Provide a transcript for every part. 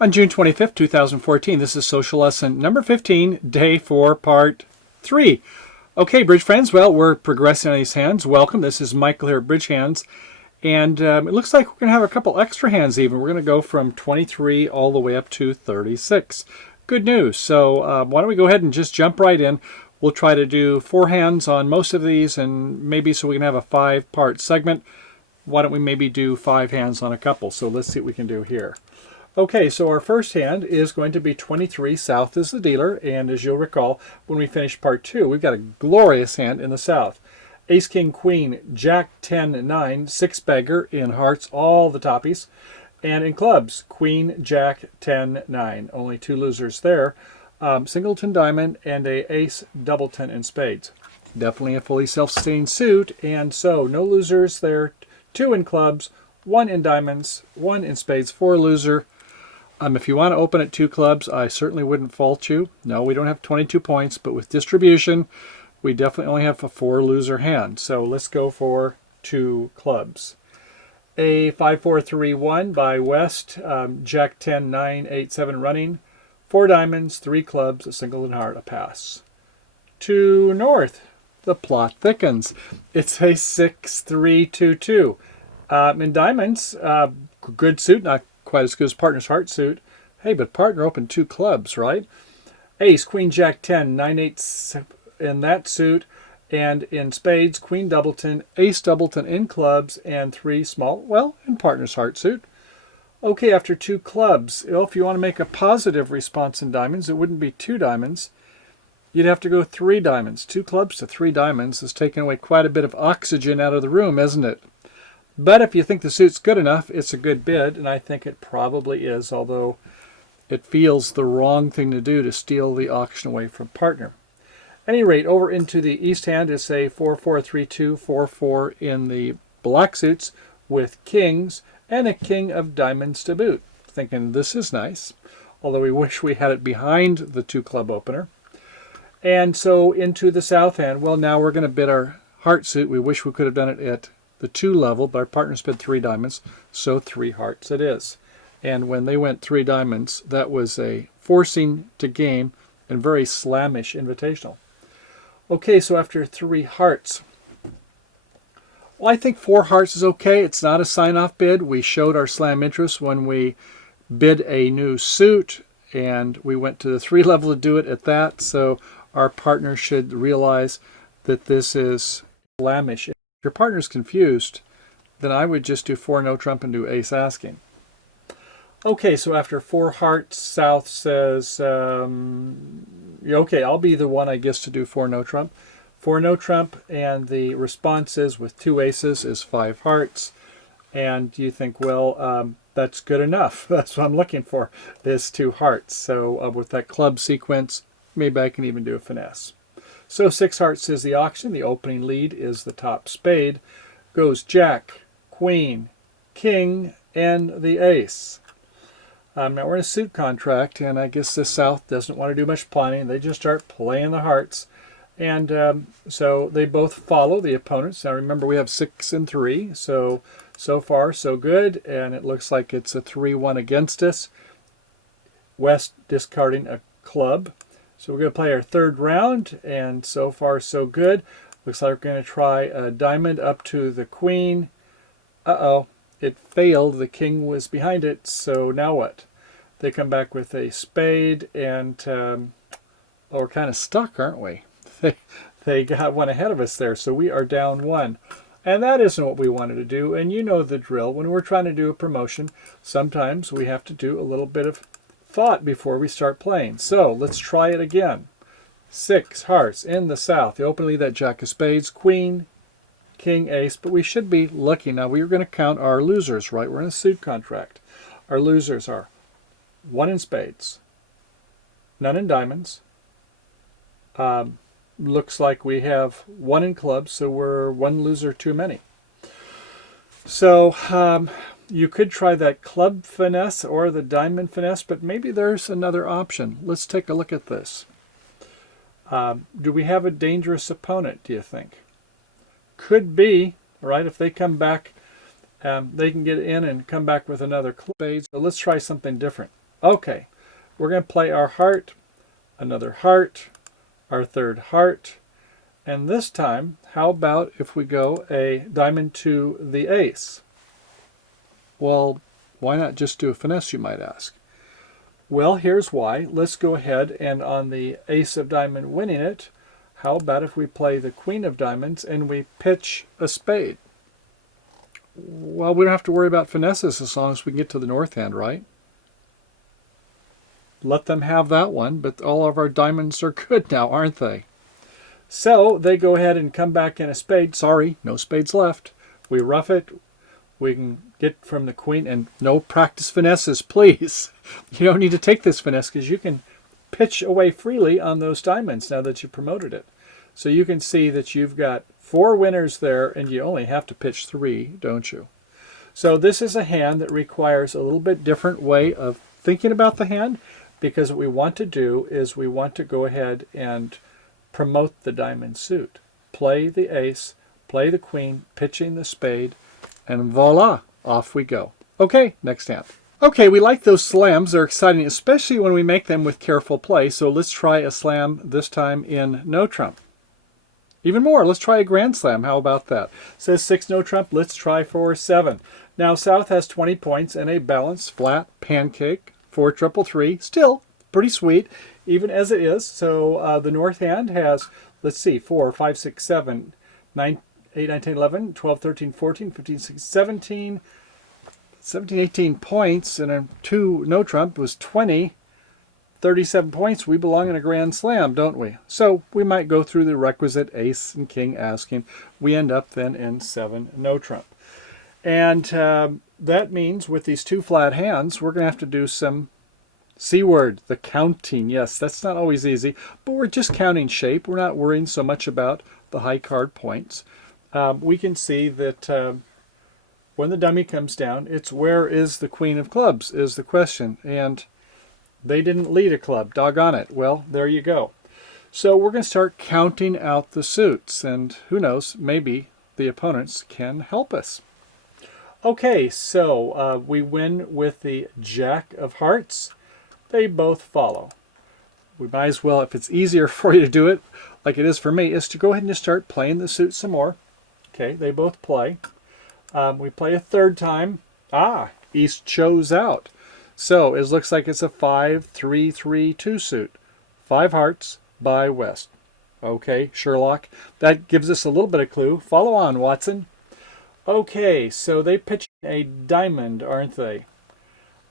On June 25th, 2014, this is social lesson number 15, day 4, part 3. Okay, bridge friends, well, we're progressing on these hands. Welcome. This is Michael here at Bridge Hands. And it looks like we're going to have a couple extra hands even. We're going to go from 23 all the way up to 36. Good news. So why don't we go ahead and just jump right in. We'll try to do 4 hands on most of these, and maybe so we can have a 5-part segment. Why don't we maybe do 5 hands on a couple? So let's see what we can do here. Okay, so our first hand is going to be 23. South is the dealer, and as you'll recall, when we finished part 2, we've got a glorious hand in the South. Ace, King, Queen, Jack, 10, 9, 6 beggar in hearts, all the toppies. And in clubs, Queen, Jack, 10, 9. Only 2 losers there. Singleton diamond and a ace doubleton in spades. Definitely a fully self-sustaining suit, and so no losers there. 2 in clubs, 1 in diamonds, 1 in spades, 4 loser. If you want to open at 2 clubs, I certainly wouldn't fault you. No, we don't have 22 points, but with distribution, we definitely only have a 4 loser hand. So let's go for 2 clubs. A 5-4-3-1 by West, Jack, 10, 9, 8, 7 running, 4 diamonds, 3 clubs, a singleton heart, a pass. To North, the plot thickens. It's a 6-3-2-2. In diamonds, good suit, not quite as good as partner's heart suit. Hey, but partner opened 2 clubs, right? Ace, Queen, Jack, 10, 9, 8 in that suit. And in spades, Queen doubleton, Ace doubleton in clubs, and 3 small, well, in partner's heart suit. Okay, after 2 clubs, if you want to make a positive response in diamonds, it wouldn't be 2 diamonds. You'd have to go 3 diamonds. 2 clubs to 3 diamonds is taking away quite a bit of oxygen out of the room, isn't it? But if you think the suit's good enough, it's a good bid, and I think it probably is, although it feels the wrong thing to do to steal the auction away from partner. At any rate, over into the east hand is a 4-4-3-2, 4-4 in the black suits with kings and a king of diamonds to boot. Thinking this is nice, although we wish we had it behind the 2 club opener. And so into the south hand, well, now we're going to bid our heart suit. We wish we could have done it at the 2 level, but our partners bid 3 diamonds, so 3 hearts it is. And when they went 3 diamonds, that was a forcing to game and very slammish invitational. Okay, so after 3 hearts, well, I think 4 hearts is okay. It's not a sign-off bid. We showed our slam interest when we bid a new suit, and we went to the 3 level to do it at that, so our partner should realize that this is slammish. If your partner's confused, then I would just do 4 no trump and do ace asking. Okay, so after 4 hearts, South says, okay, I'll be the one, I guess, to do 4 no trump. 4 no trump, and the response is with 2 aces is 5 hearts. And you think, well, that's good enough. That's what I'm looking for, is 2 hearts. So with that club sequence, maybe I can even do a finesse. So 6 hearts is the auction. The opening lead is the top spade. Goes Jack, Queen, King, and the ace. Now we're in a suit contract, and I guess the South doesn't want to do much planning. They just start playing the hearts. And so they both follow the opponents. Now remember, we have 6 and 3, so far so good, and it looks like it's a 3-1 against us. West discarding a club. So we're going to play our 3rd round, and so far so good. Looks like we're going to try a diamond up to the queen. Uh-oh, it failed. The king was behind it, so now what? They come back with a spade, and we're kind of stuck, aren't we? They got one ahead of us there, so we are down 1. And that isn't what we wanted to do, and you know the drill. When we're trying to do a promotion, sometimes we have to do a little bit of thought before we start playing. So let's try it again. 6 hearts in the South. The open lead, that Jack of spades, Queen, King, Ace, but we should be lucky. Now we are going to count our losers, right? We're in a suit contract. Our losers are 1 in spades, none in diamonds. Looks like we have 1 in clubs, so we're 1 loser too many. So you could try that club finesse or the diamond finesse, but maybe there's another option. Let's take a look at this. Do we have a dangerous opponent, do you think? Could be, right? If they come back, they can get in and come back with another spade. So let's try something different. Okay, we're going to play our heart, another heart, our third heart, and this time, how about if we go a diamond to the ace? Well, why not just do a finesse, you might ask? Well, here's why. Let's go ahead and on the ace of diamond winning it, how about if we play the queen of diamonds and we pitch a spade? Well, we don't have to worry about finesses as long as we can get to the north hand, right? Let them have that one, but all of our diamonds are good now, aren't they? So they go ahead and come back in a spade. Sorry, no spades left. We rough it. We can get from the queen, and no practice finesses, please. You don't need to take this finesse because you can pitch away freely on those diamonds now that you promoted it. So you can see that you've got 4 winners there, and you only have to pitch 3, don't you? So this is a hand that requires a little bit different way of thinking about the hand, because what we want to do is we want to go ahead and promote the diamond suit. Play the ace, play the queen, pitching the spade, and voila, off we go. Okay, next hand. Okay, we like those slams. They're exciting, especially when we make them with careful play. So let's try a slam this time in no trump. Even more, let's try a grand slam. How about that? It says 6 no trump. Let's try for 7. Now, South has 20 points and a balanced flat pancake. 4 triple 3. Still pretty sweet, even as it is. So the North hand has, let's see, 4, 5, 6, 7, 9, 8, 9, 10, 11, 12, 13, 14, 15, 16, 17, 18 points, and a 2 no trump was 20. 37 points. We belong in a grand slam, don't we? So we might go through the requisite ace and king asking. We end up then in 7 no trump. And that means with these 2 flat hands, we're going to have to do some C word, the counting. Yes, that's not always easy, but we're just counting shape. We're not worrying so much about the high card points. We can see that when the dummy comes down, it's where is the queen of clubs is the question. And they didn't lead a club, doggone it. Well, there you go. So we're going to start counting out the suits, and who knows, maybe the opponents can help us. Okay, so we win with the Jack of Hearts. They both follow. We might as well, if it's easier for you to do it, like it is for me, is to go ahead and just start playing the suit some more. Okay, they both play. We play a third time. East shows out. So it looks like it's a 5-3-3-2 suit. 5 hearts by West. Okay, Sherlock. That gives us a little bit of clue. Follow on, Watson. Okay, so they pitch a diamond, aren't they?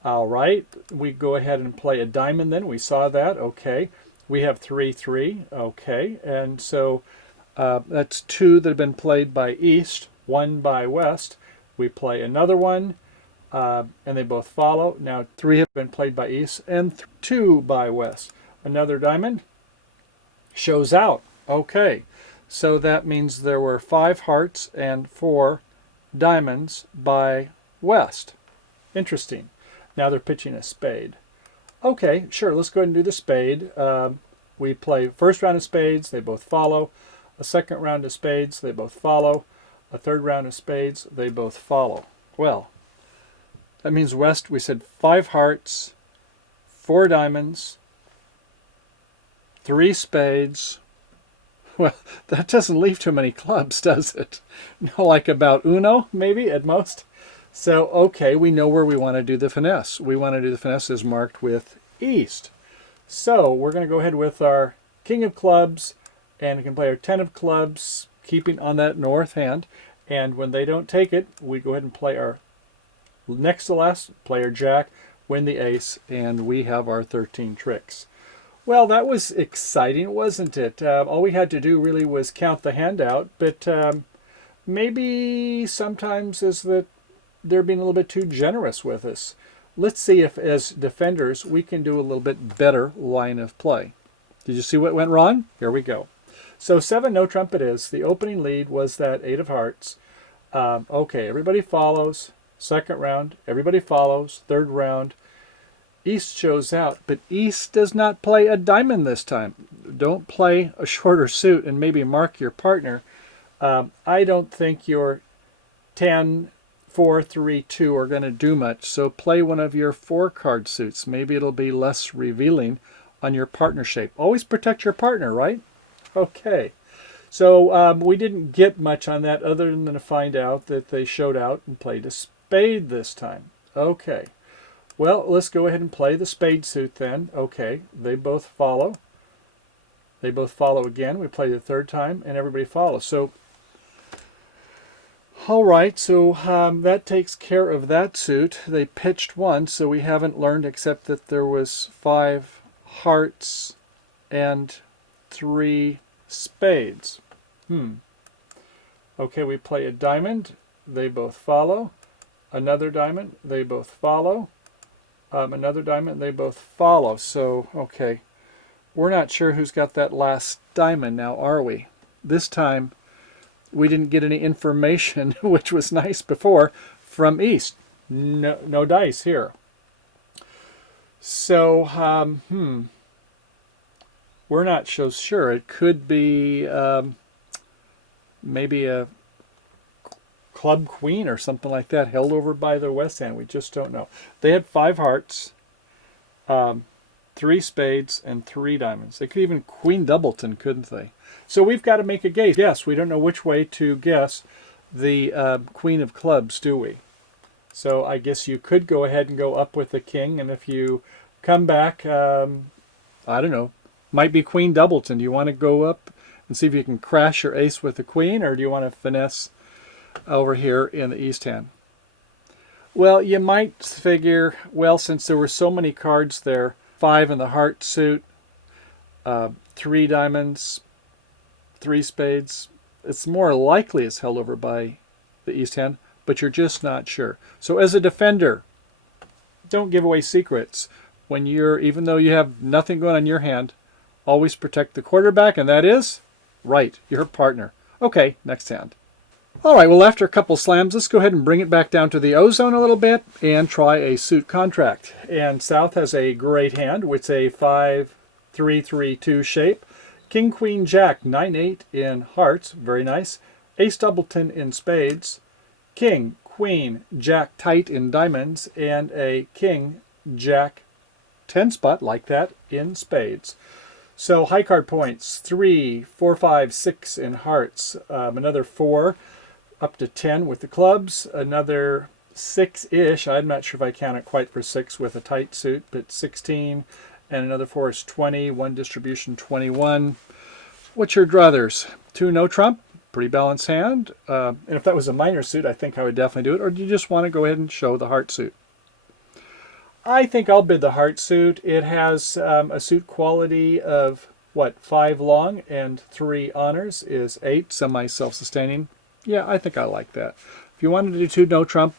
All right, we go ahead and play a diamond then. We saw that. Okay, we have 3-3. Okay, and so that's 2 that have been played by East, 1 by West. We play another one, and they both follow. Now 3 have been played by East and 2 by West. Another diamond shows out. Okay, so that means there were 5 hearts and 4 diamonds by West. Interesting. Now they're pitching a spade. Okay, sure, let's go ahead and do the spade. We play first round of spades, they both follow. A second round of spades, they both follow. A third round of spades, they both follow. Well, that means West, we said 5 hearts, 4 diamonds, 3 spades. Well, that doesn't leave too many clubs, does it? No, like about Uno, maybe, at most. So, okay, we know where we want to do the finesse. We want to do the finesse as marked with East. So, we're going to go ahead with our King of Clubs, and we can play our 10 of Clubs, keeping on that north hand. And when they don't take it, we go ahead and play our next to last, play our Jack, win the ace, and we have our 13 tricks. Well, that was exciting, wasn't it? All we had to do really was count the hand out, but maybe sometimes is that they're being a little bit too generous with us. Let's see if, as defenders, we can do a little bit better line of play. Did you see what went wrong? Here we go. So 7 no trump it is. The opening lead was that 8 of hearts. Okay, everybody follows. Second round, everybody follows. Third round, East shows out, but East does not play a diamond this time. Don't play a shorter suit and maybe mark your partner. I don't think your 10, 4, 3, 2 are going to do much. So play one of your 4-card suits. Maybe it'll be less revealing on your partner shape. Always protect your partner, right? Okay. So we didn't get much on that other than to find out that they showed out and played a spade this time. Okay. Well, let's go ahead and play the spade suit then. Okay. They both follow. They both follow again. We play the third time and everybody follows. So all right, so that takes care of that suit. They pitched one, so we haven't learned except that there was 5 hearts and 3 spades. Okay, we play a diamond. They both follow. Another diamond. They both follow. Another diamond. They both follow. So, okay, we're not sure who's got that last diamond now, are we? This time, we didn't get any information, which was nice before, from East. No dice here. So, we're not so sure. It could be maybe a club queen or something like that held over by the West Hand. We just don't know. They had 5 hearts, 3 spades, and 3 diamonds. They could even queen doubleton, couldn't they? So we've got to make a guess. Yes, we don't know which way to guess the queen of clubs, do we? So I guess you could go ahead and go up with the king, and if you come back, I don't know, might be queen doubleton. Do you want to go up and see if you can crash your ace with the queen, or do you want to finesse over here in the East Hand? Well, you might figure, well, since there were so many cards there, 5 in the heart suit, 3 diamonds, 3 spades, it's more likely it's held over by the East Hand, but you're just not sure. So as a defender, don't give away secrets. When you're, even though you have nothing going on your hand, always protect the quarterback, and that is, right, your partner. Okay, next hand. All right, well, after a couple slams, let's go ahead and bring it back down to the O-zone a little bit and try a suit contract. And South has a great hand, which is a 5-3-3-2 shape. King, Queen, Jack, 9-8 in hearts, very nice. Ace doubleton in spades. King, Queen, Jack tight in diamonds, and a King, Jack 10 spot like that in spades. So high card points, 3, 4, 5, 6 in hearts, another 4 up to 10 with the clubs, another 6-ish, I'm not sure if I count it quite for 6 with a tight suit, but 16, and another 4 is 20, one distribution 21. What's your druthers? 2 no trump, pretty balanced hand, and if that was a minor suit, I think I would definitely do it, or do you just want to go ahead and show the heart suit? I think I'll bid the heart suit. It has a suit quality of, what, 5 long and 3 honors is 8, semi-self-sustaining. Yeah, I think I like that. If you wanted to do 2 no trump,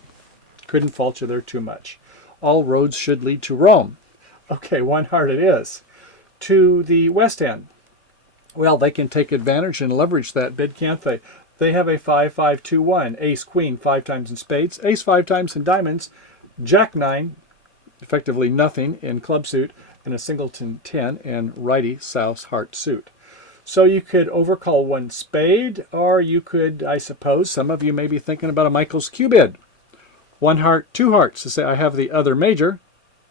couldn't fault you there too much. All roads should lead to Rome. Okay, 1 heart it is. To the West End. Well, they can take advantage and leverage that bid, can't they? They have a 5-5-2-1. Ace, Queen, 5 times in spades. Ace 5 times in diamonds. Jack 9, effectively nothing in club suit, and a singleton 10 and righty South's heart suit. So you could overcall 1 spade, or you could, I suppose, some of you may be thinking about a Michael's Q bid. 1 heart, 2 hearts to say I have the other major,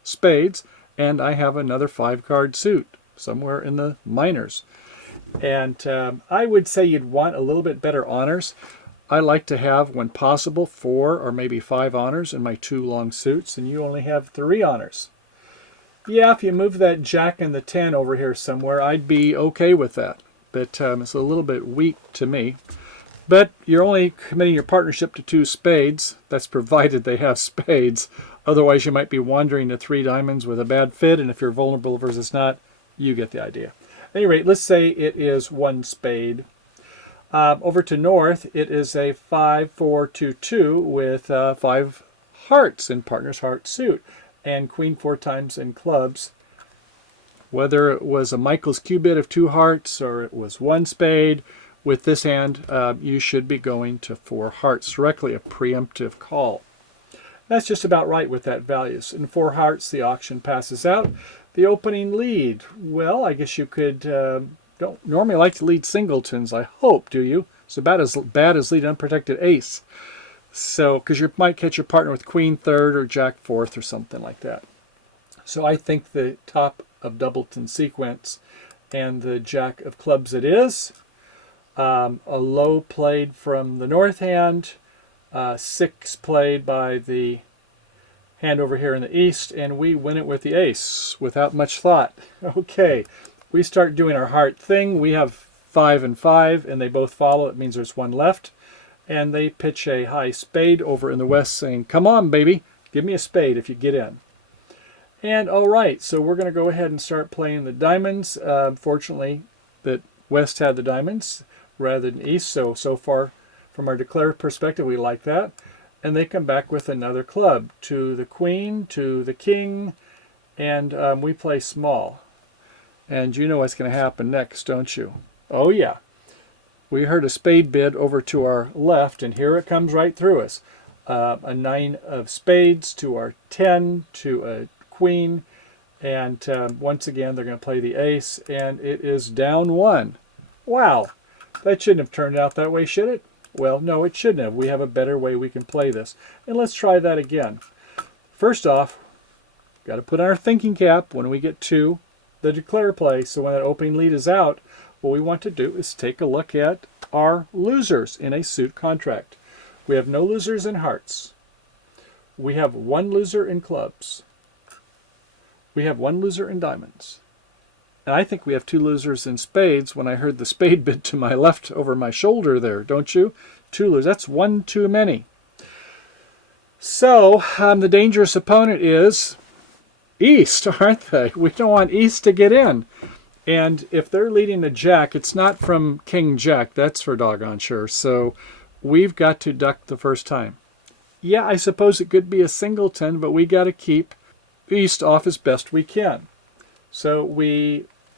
spades, and I have another 5-card suit somewhere in the minors. And I would say you'd want a little bit better honors. I like to have, when possible, 4 or maybe 5 honors in my 2 long suits, and you only have 3 honors. Yeah, if you move that Jack and the 10 over here somewhere, I'd be okay with that. But it's a little bit weak to me. But you're only committing your partnership to 2 spades. That's provided they have spades. Otherwise, you might be wandering to 3 diamonds with a bad fit, and if you're vulnerable versus not, you get the idea. At any rate, let's say it is 1 spade. Over to North, it is a 5-4-2-2 with 5 hearts in partner's heart suit, and Queen 4 times in clubs. Whether it was a Michael's Q bid of 2 hearts or it was 1 spade, with this hand, you should be going to 4 hearts directly, a preemptive call. That's just about right with that values. In 4 hearts, the auction passes out. The opening lead, well, I guess you could, don't normally like to lead singletons, I hope, do you? It's about as bad as lead unprotected ace. So, because you might catch your partner with queen third or jack fourth or something like that. So I think the top of doubleton sequence and the jack of clubs it is. A low played from the north hand, 6 played by the hand over here in the east, and we win it with the ace without much thought. Okay, we start doing our heart thing. We have 5 and 5, and they both follow. It means there's one left. And they pitch a high spade over in the west saying, come on, baby, give me a spade if you get in. And all right, so we're going to go ahead and start playing the diamonds. Fortunately, that west had the diamonds rather than east, so far from our declared perspective, we like that. And they come back with another club to the queen, to the king, and we play small. And you know what's going to happen next, don't you? Oh, yeah. We heard a spade bid over to our left, and here it comes right through us. A 9 of spades to our 10, to a queen, and once again they're going to play the ace, and it is down 1. Wow, that shouldn't have turned out that way, should it? Well, no, it shouldn't have. We have a better way we can play this. And let's try that again. First off, got to put on our thinking cap when we get to the declare play, so when that opening lead is out, what we want to do is take a look at our losers in a suit contract. We have no losers in hearts. We have 1 loser in clubs. We have 1 loser in diamonds. And I think we have 2 losers in spades when I heard the spade bid to my left over my shoulder there, don't you? 2 losers. That's 1 too many. So the dangerous opponent is east, aren't they? We don't want east to get in. And if they're leading a jack, it's not from king jack, that's for doggone sure. So we've got to duck the first time. Yeah, I suppose it could be a singleton, but we got to keep east off as best we can. So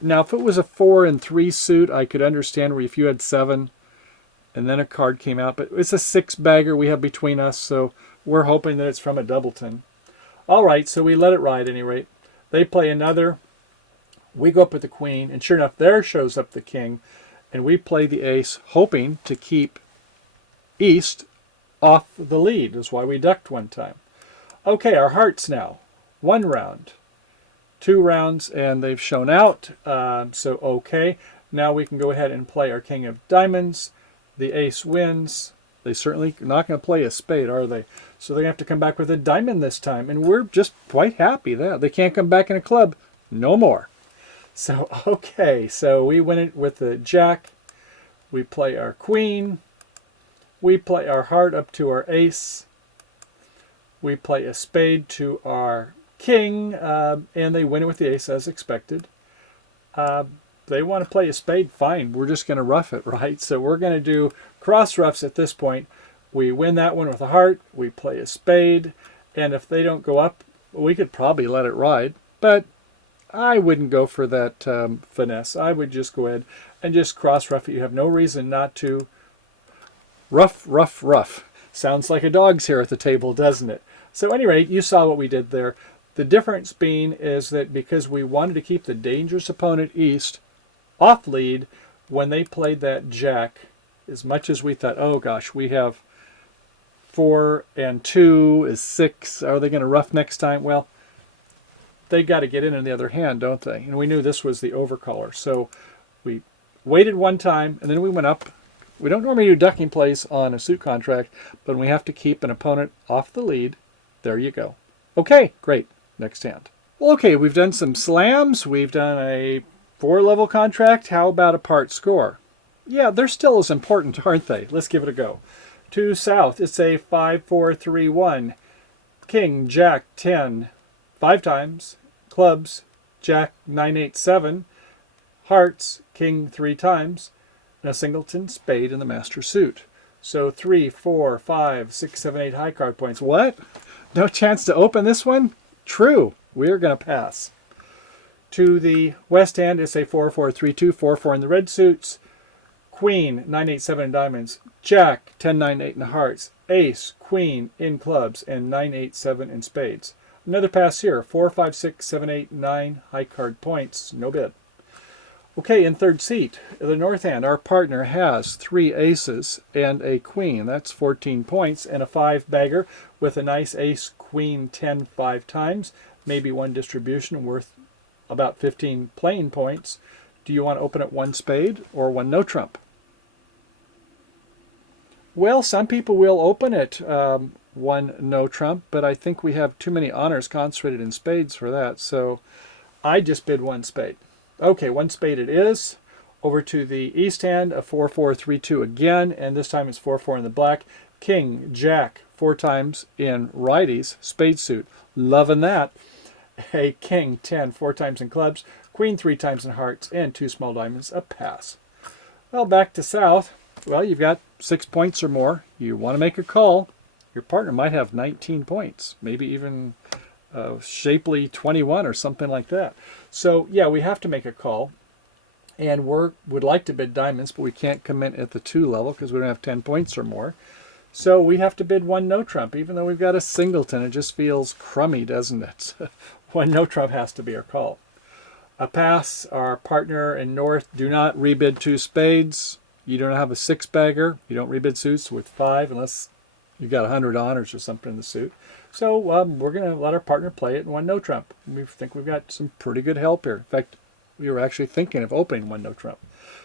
now if it was a 4 and 3 suit, I could understand where if you had 7 and then a card came out, but it's a 6 bagger we have between us, so we're hoping that it's from a doubleton. All right, so we let it ride at any rate. They play another. We go up with the queen, and sure enough, there shows up the king, and we play the ace, hoping to keep east off the lead. That's why we ducked one time. Okay, our hearts now. 1 round, 2 rounds, and they've shown out, so okay. Now we can go ahead and play our king of diamonds. The ace wins. They certainly are not going to play a spade, are they? So they're going to have to come back with a diamond this time, and we're just quite happy that they can't come back in a club no more. So, okay, so we win it with the jack. We play our queen. We play our heart up to our ace. We play a spade to our king, and they win it with the ace as expected. They want to play a spade, fine. We're just going to rough it, right? So we're going to do cross roughs at this point. We win that one with a heart. We play a spade, and if they don't go up, we could probably let it ride, but I wouldn't go for that finesse. I would just go ahead and just cross-rough it. You have no reason not to. Rough, rough, rough. Sounds like a dog's hair at the table, doesn't it? So at any rate, you saw what we did there. The difference being is that because we wanted to keep the dangerous opponent east off lead, when they played that jack, as much as we thought, oh gosh, we have 4 and 2 is 6. Are they going to rough next time? Well, they got to get in on the other hand, don't they? And we knew this was the overcaller. So we waited one time, and then we went up. We don't normally do ducking plays on a suit contract, but when we have to keep an opponent off the lead, there you go. Okay, great. Next hand. Well, okay, we've done some slams. We've done a 4-level contract. How about a part score? Yeah, they're still as important, aren't they? Let's give it a go. To south, it's a 5-4-3-1. King, jack, 10. 5 times. Clubs, jack, 9-8-7. Hearts, king 3 times. And a singleton, spade, and the master suit. So 3, 4, 5, 6, 7, 8 high card points. What? No chance to open this one? True. We're going to pass. To the west hand, it's a 4-4-3-2, 4-4 in the red suits. Queen, 9-8-7 in diamonds. Jack, 10-9-8 in the hearts. Ace, queen in clubs, and 9-8-7 in spades. Another pass here, 4, 5, 6, 7, 8, 9 high card points. No bid. Okay, in third seat, the north hand, our partner has 3 aces and a queen. That's 14 points, and a 5-bagger with a nice ace, queen, 10, 5 times. Maybe one distribution worth about 15 playing points. Do you want to open it 1 spade or 1 no trump? Well, some people will open it 1 no trump, but I think we have too many honors concentrated in spades for that, so I just bid 1 spade. Okay, 1 spade it is. Over to the east hand, a 4-4-3-2 again, and this time it's 4-4 in the black. King, jack, 4 times in righties, spade suit. Loving that. A king, 10, 4 times in clubs. Queen, 3 times in hearts, and 2 small diamonds, a pass. Well, back to south. Well, you've got 6 points or more. You want to make a call. Your partner might have 19 points, maybe even shapely 21 or something like that. So yeah, we have to make a call, and would like to bid diamonds, but we can't commit at the 2 level because we don't have 10 points or more. So we have to bid 1 no trump, even though we've got a singleton. It just feels crummy, doesn't it? 1 no trump has to be our call. A pass. Our partner in north, do not rebid 2 spades. You don't have a 6-bagger. You don't rebid suits with 5 unless you've got 100 honors or something in the suit. So we're going to let our partner play it in 1 no trump. We think we've got some pretty good help here. In fact, we were actually thinking of opening 1 no trump.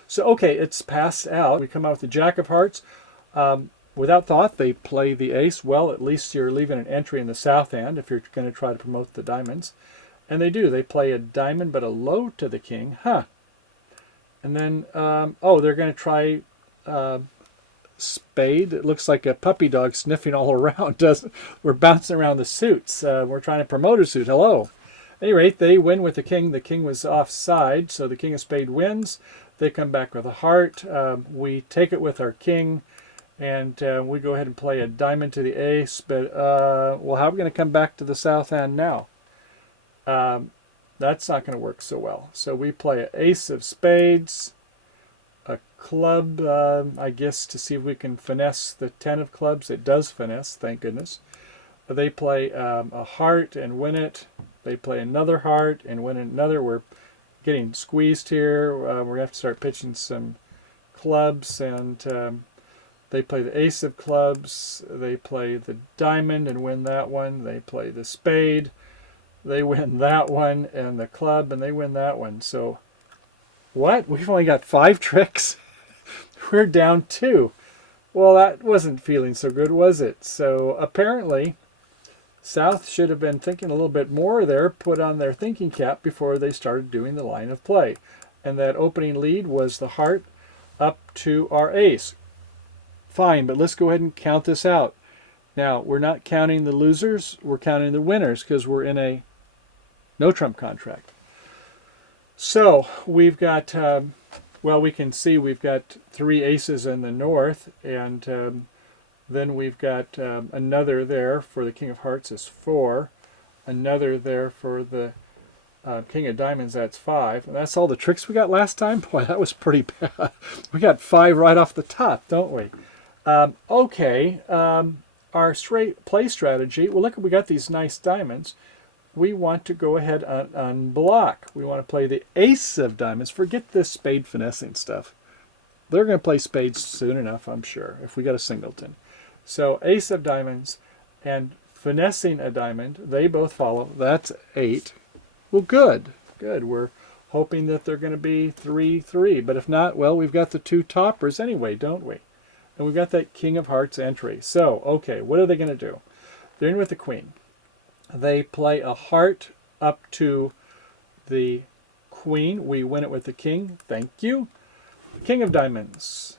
So okay, it's passed out. We come out with the jack of hearts. Without thought, they play the ace. Well, at least you're leaving an entry in the south hand if you're going to try to promote the diamonds. And they do. They play a diamond but a low to the king. Huh. And then, they're going to try spade. It looks like a puppy dog sniffing all around. We're bouncing around the suits. We're trying to promote a suit. Hello. At any rate, they win with the king. The king was offside, so the king of spade wins. They come back with a heart. We take it with our king, and we go ahead and play a diamond to the ace. But, well, how are we going to come back to the south hand now? That's not going to work so well. So we play an ace of spades, a club, I guess, to see if we can finesse the 10 of clubs. It does finesse, thank goodness. They play a heart and win it. They play another heart and win another. We're getting squeezed here. We're going to have to start pitching some clubs, and they play the ace of clubs. They play the diamond and win that one. They play the spade. They win that one, and the club, and they win that one. So, what? We've only got 5 tricks? We're down 2. Well, that wasn't feeling so good, was it? So, apparently, South should have been thinking a little bit more there, put on their thinking cap before they started doing the line of play. And that opening lead was the heart up to our ace. Fine, but let's go ahead and count this out. Now, we're not counting the losers, we're counting the winners because we're in a no trump contract. So we've got, we can see we've got 3 aces in the north, and then we've got another there for the king of hearts is 4, another there for the king of diamonds, that's 5, and that's all the tricks we got last time. Boy, that was pretty bad. We got 5 right off the top, don't we? Our straight play strategy, well, look, we got these nice diamonds. We want to go ahead and unblock. We want to play the ace of diamonds. Forget this spade finessing stuff. They're going to play spades soon enough, I'm sure, if we got a singleton. So ace of diamonds and finessing a diamond, they both follow. That's 8. Well, good. Good. We're hoping that they're going to be 3-3. But if not, well, we've got the 2 toppers anyway, don't we? And we've got that king of hearts entry. So, okay, what are they going to do? They're in with the queen. They play a heart up to the queen. We win it with the king. Thank you. King of diamonds.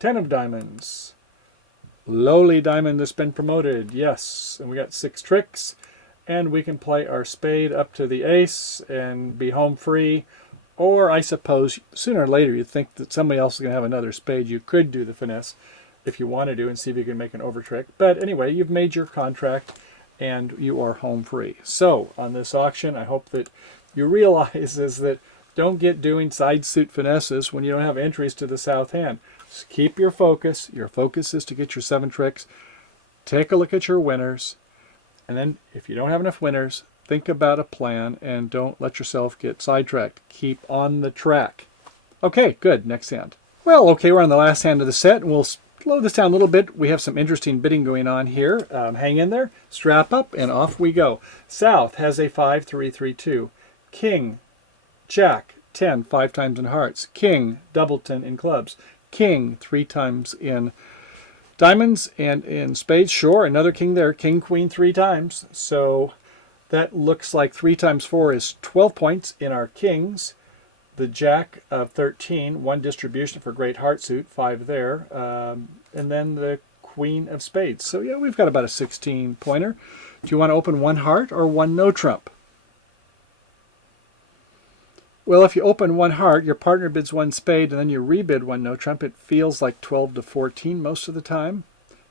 10 of diamonds. Lowly diamond that's been promoted. Yes. And we got 6 tricks. And we can play our spade up to the ace and be home free. Or I suppose sooner or later you think that somebody else is going to have another spade. You could do the finesse if you want to do and see if you can make an over trick. But anyway, you've made your contract and you are home free. So on this auction, I hope that you realize is that don't get doing side suit finesses when you don't have entries to the south hand. Just keep your focus. Your focus is to get your 7 tricks. Take a look at your winners. And then if you don't have enough winners, think about a plan and don't let yourself get sidetracked. Keep on the track. Okay, good. Next hand. Well, okay, we're on the last hand of the set, and we'll slow this down a little bit. We have some interesting bidding going on here. Hang in there, strap up, and off we go. South has a 5-3-3-2. King, Jack, 10, 5 times in hearts. King, doubleton in clubs. King, 3 times in diamonds and in spades. Sure, another king there. King, queen, 3 times. So that looks like 3 times 4 is 12 points in our kings. The Jack of 13, 1 distribution for great heart suit, 5 there. And then the Queen of Spades. So yeah, we've got about a 16 pointer. Do you want to open 1 heart or 1 no trump? Well, if you open 1 heart, your partner bids 1 spade, and then you rebid 1 no trump, it feels like 12 to 14 most of the time.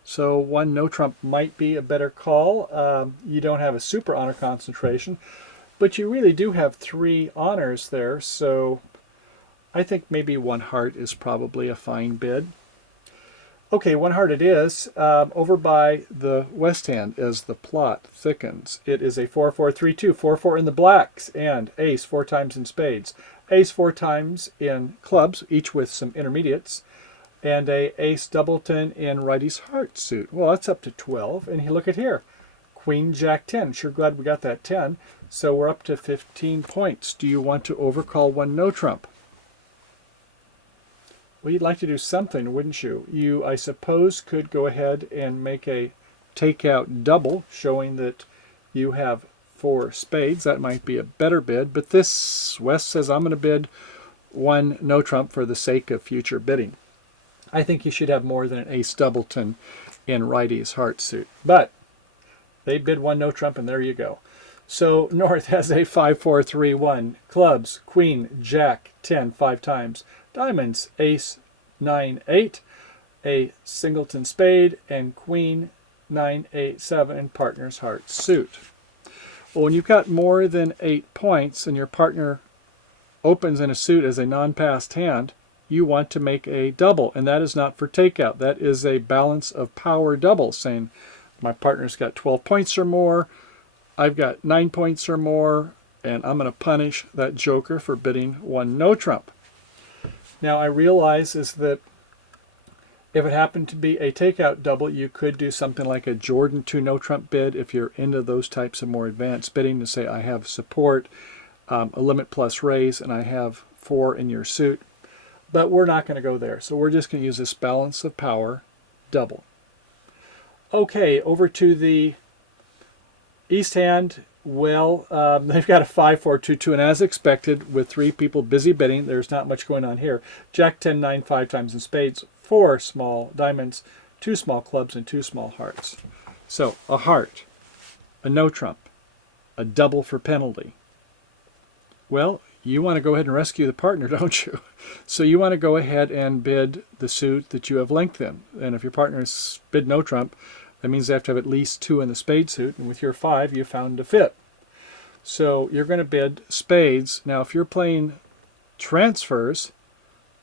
So 1 no trump might be a better call. You don't have a super honor concentration, but you really do have 3 honors there, so I think maybe 1 heart is probably a fine bid. Okay, 1 heart it is. Over by the west hand as the plot thickens. It is a 4-4-3-2, 4-4 in the blacks, and ace 4 times in spades. Ace 4 times in clubs, each with some intermediates, and a ace doubleton in righty's heart suit. Well, that's up to 12, and look at here. Queen, Jack, 10. Sure glad we got that 10. So we're up to 15 points. Do you want to overcall 1 no trump? Well, you'd like to do something, wouldn't you? You, I suppose, could go ahead and make a takeout double, showing that you have 4 spades. That might be a better bid, but this, West says, I'm going to bid 1 no trump for the sake of future bidding. I think you should have more than an ace doubleton in righty's heart suit. But they bid 1 no trump, and there you go. So North has a 5-4-3-1. Clubs, Queen, Jack, 10, 5 times. Diamonds, ace, 9, 8. A singleton spade, and Queen, 9, 8, 7, and partner's heart suit. Well, when you've got more than 8 points and your partner opens in a suit as a non-passed hand, you want to make a double, and that is not for takeout. That is a balance of power double, saying my partner's got 12 points or more, I've got 9 points or more, and I'm going to punish that joker for bidding 1 no trump. Now I realize is that if it happened to be a takeout double, you could do something like a Jordan 2 no trump bid if you're into those types of more advanced bidding, to say I have support, a limit plus raise, and I have 4 in your suit. But we're not going to go there, so we're just going to use this balance of power double. Okay, over to the east hand. Well, they've got a 5-4-2-2, and as expected, with 3 people busy bidding, there's not much going on here. Jack, 10, 9, 5 times in spades, 4 small diamonds, 2 small clubs, and 2 small hearts. So a heart, a no trump, a double for penalty. Well, you want to go ahead and rescue the partner, don't you? So you want to go ahead and bid the suit that you have length in. And if your partner's bid no trump, that means they have to have at least 2 in the spade suit, and with your 5, you found a fit. So you're going to bid spades. Now, if you're playing transfers,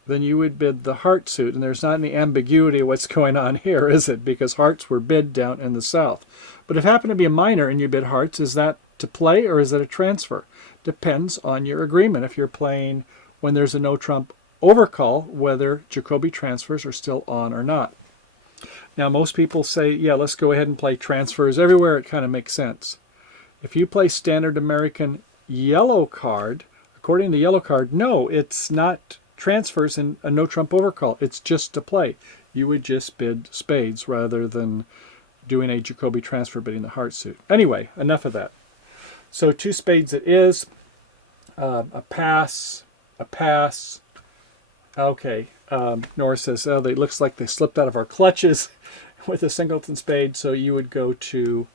then you would bid the heart suit, and there's not any ambiguity of what's going on here, is it? Because hearts were bid down in the south. But if it happened to be a minor and you bid hearts, is that to play or is it a transfer? Depends on your agreement. If you're playing when there's a no trump overcall, whether Jacoby transfers are still on or not. Now, most people say, yeah, let's go ahead and play transfers everywhere. It kind of makes sense. If you play standard American yellow card, according to yellow card, no, it's not transfers in a no trump overcall. It's just to play. You would just bid spades rather than doing a Jacoby transfer bidding the heart suit. Anyway, enough of that. So 2 spades it is. A pass, a pass. Okay, Nora says, oh, it looks like they slipped out of our clutches with a singleton spade, so you would go to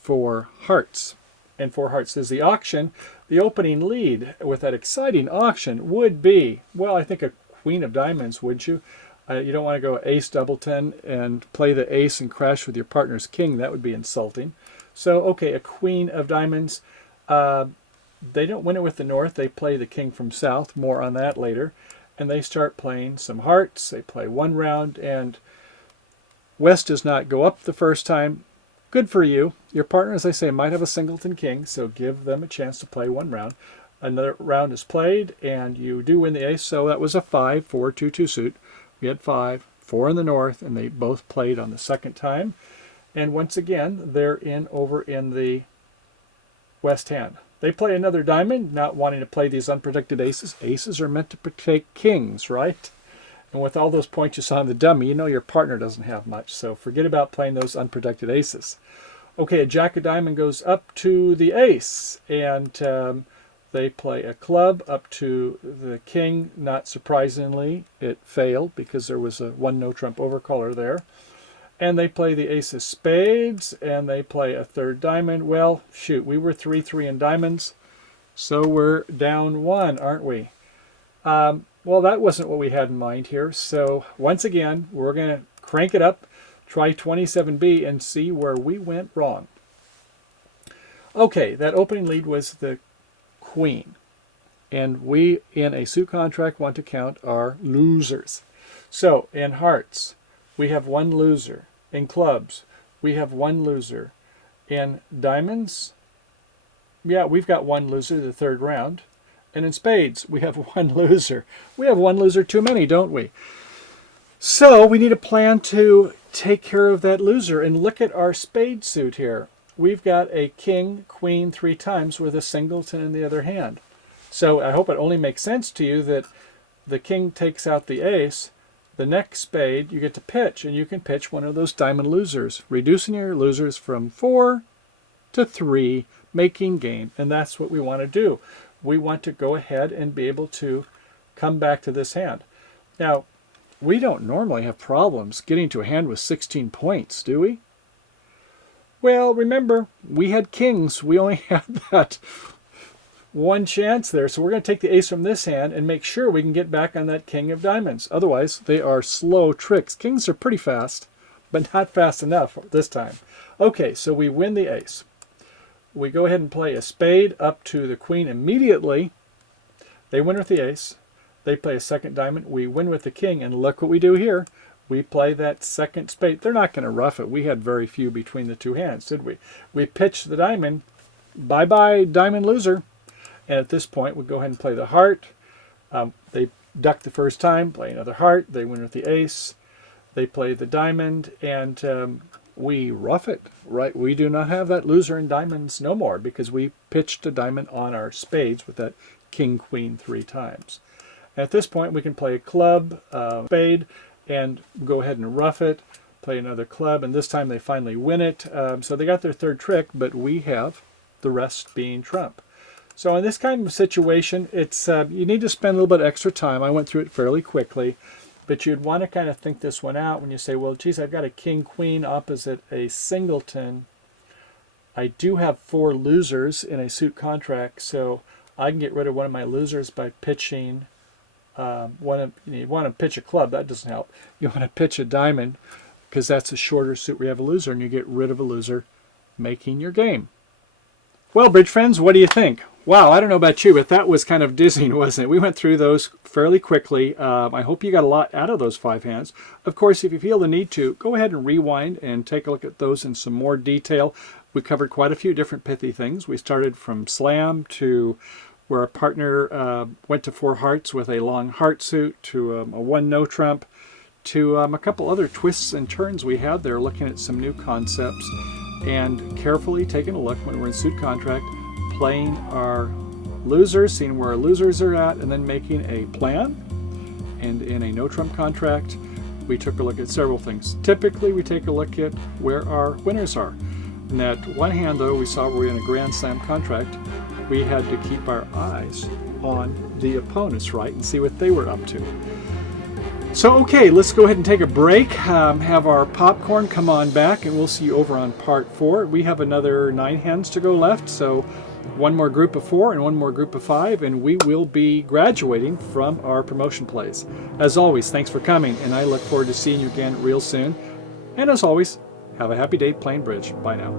4 hearts. And 4 hearts is the auction. The opening lead with that exciting auction would be, well, I think a queen of diamonds, would you? You don't want to go ace doubleton and play the ace and crash with your partner's king. That would be insulting. So, okay, a queen of diamonds. They don't win it with the north. They play the king from south. More on that later. And they start playing some hearts. They play 1 round, and West does not go up the first time. good for you. Your partner, as I say, might have a singleton king, so give them a chance to play one round. Another round is played, and you do win the ace. So that was a 5-4-2-2 suit. We had 5, 4 in the north, and they both played on the second time. And once again, they're over in the west hand. They play another diamond, not wanting to play these unprotected aces. Aces are meant to protect kings, right? And with all those points you saw in the dummy, you know your partner doesn't have much, so forget about playing those unprotected aces. Okay, a jack of diamond goes up to the ace, and they play a club up to the king. Not surprisingly, it failed because there was a one no trump overcaller there. And they play the ace of spades, and they play a third diamond. Well, shoot, we were 3-3 in diamonds, so we're down 1, aren't we? Well, that wasn't what we had in mind here. So once again, we're going to crank it up, try 27B, and see where we went wrong. Okay, that opening lead was the queen. And we, in a suit contract, want to count our losers. So in hearts, we have 1 loser. In clubs, we have 1 loser. In diamonds, yeah, we've got 1 loser the third round. And in spades, we have 1 loser. We have 1 loser too many, don't we? So we need a plan to take care of that loser. And look at our spade suit here. We've got a king, queen 3 times with a singleton in the other hand. So I hope it only makes sense to you that the king takes out the ace. The next spade, you get to pitch, and you can pitch one of those diamond losers, reducing your losers from 4 to 3, making game. And that's what we want to do. We want to go ahead and be able to come back to this hand. Now, we don't normally have problems getting to a hand with 16 points, do we? Well, remember, we had kings. We only had that 1 chance there. So we're going to take the ace from this hand and make sure we can get back on that king of diamonds. Otherwise, they are slow tricks. Kings are pretty fast, but not fast enough this time. Okay, so we win the ace. We go ahead and play a spade up to the queen immediately. They win with the ace. They play a second diamond. We win with the king, and look what we do here. We play that second spade. They're not going to rough it. We had very few between the 2 hands, did we? We pitch the diamond. Bye-bye, diamond loser. And at this point, we go ahead and play the heart. They duck the first time, play another heart. They win with the ace. They play the diamond, and we rough it, right? We do not have that loser in diamonds no more because we pitched a diamond on our spades with that king, queen 3 times. At this point, we can play a club, spade, and go ahead and rough it, play another club, and this time they finally win it. So they got their third trick, but we have the rest being trump. So in this kind of situation, it's you need to spend a little bit extra time. I went through it fairly quickly, but you'd want to kind of think this one out when you say, well, geez, I've got a king-queen opposite a singleton. I do have 4 losers in a suit contract, so I can get rid of one of my losers by pitching you want to pitch a club. That doesn't help. You want to pitch a diamond because that's a shorter suit where you have a loser, and you get rid of a loser, making your game. Well, bridge friends, what do you think? Wow, I don't know about you, but that was kind of dizzying, wasn't it? We went through those fairly quickly. I hope you got a lot out of those 5 hands. Of course, if you feel the need to, go ahead and rewind and take a look at those in some more detail. We covered quite a few different pithy things. We started from slam to where a partner went to 4 hearts with a long heart suit, to a 1 no trump, to a couple other twists and turns we had there, looking at some new concepts and carefully taking a look when we're in suit contract, playing our losers, seeing where our losers are at, and then making a plan. And in a no trump contract, we took a look at several things. Typically, we take a look at where our winners are. In that one hand, though, we saw we're in a Grand Slam contract. We had to keep our eyes on the opponents, right, and see what they were up to. So, okay, let's go ahead and take a break, have our popcorn, come on back, and we'll see you over on part 4. We have another 9 hands to go left, so 1 more group of 4 and 1 more group of 5, and we will be graduating from our promotion plays. As always, thanks for coming, and I look forward to seeing you again real soon. And as always, have a happy day playing bridge. Bye now.